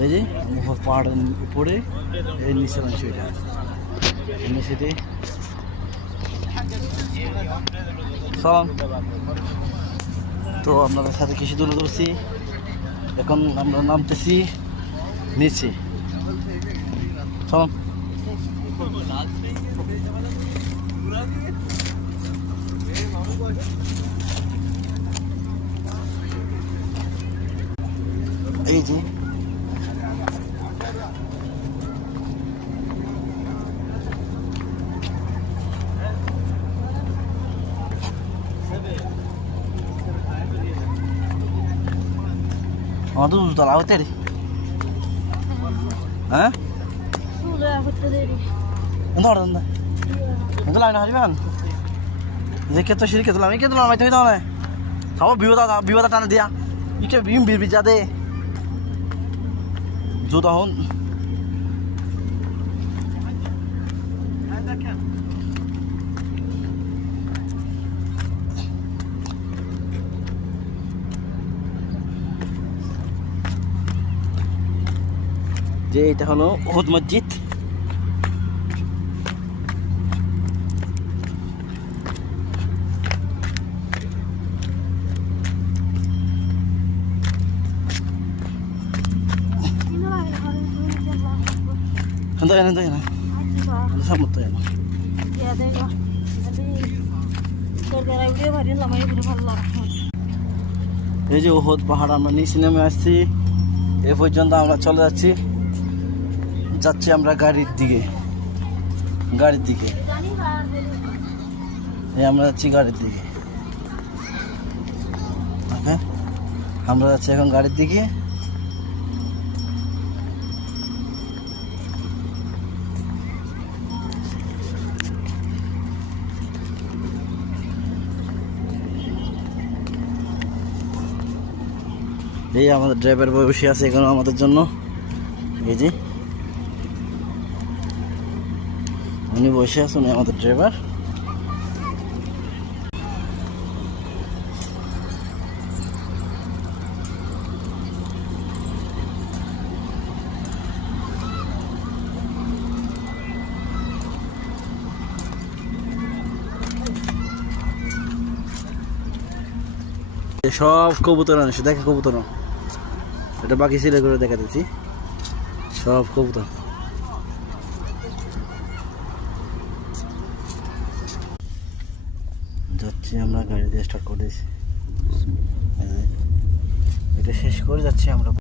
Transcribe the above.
এই যে পাহাড়ের উপরে এই নিচের অংশ এটা নিচেতে সালাম। তো আপনাদের সাথে কিছু তুলে ধরছি। এখন আমরা নামতেছি নিচে। সালাম। এই যে আমাদের উজতলা হতে রে হ্যাঁ ধরেন না কিন্তু লাইন হারিবেন যে কেতো সিঁড়ি কেতলাম এই কেতলাম আমি তুই দাও না খাবো বিপদা টানে দিয়া ইকে বিম বির বিজা দে জুতা হন যে এটা হলো উহুদ মসজিদ। Hentay na. Sama tayo na. এই যে উহুদ পাহাড় আমরা নিচে নেমে আসছি। এ পর্যন্ত আমরা চলে যাচ্ছি আমরা গাড়ির দিকে এই আমরা যাচ্ছি গাড়ির দিকে। হ্যাঁ আমরা যাচ্ছি এখন গাড়ির দিকে। এই আমাদের ড্রাইভার বসে আছে এখানে আমাদের জন্য। এই যে উনি বসে আছেন আমাদের ড্রাইভার। সব কবুতর আনছে দেখা কবুতর এটা বাকি ছিল করে দেখা দিচ্ছি সব কবুতর। যাচ্ছি আমরা গাড়ি দিয়ে স্টার্ট করে দিয়েছি এটা শেষ করে যাচ্ছি আমরা।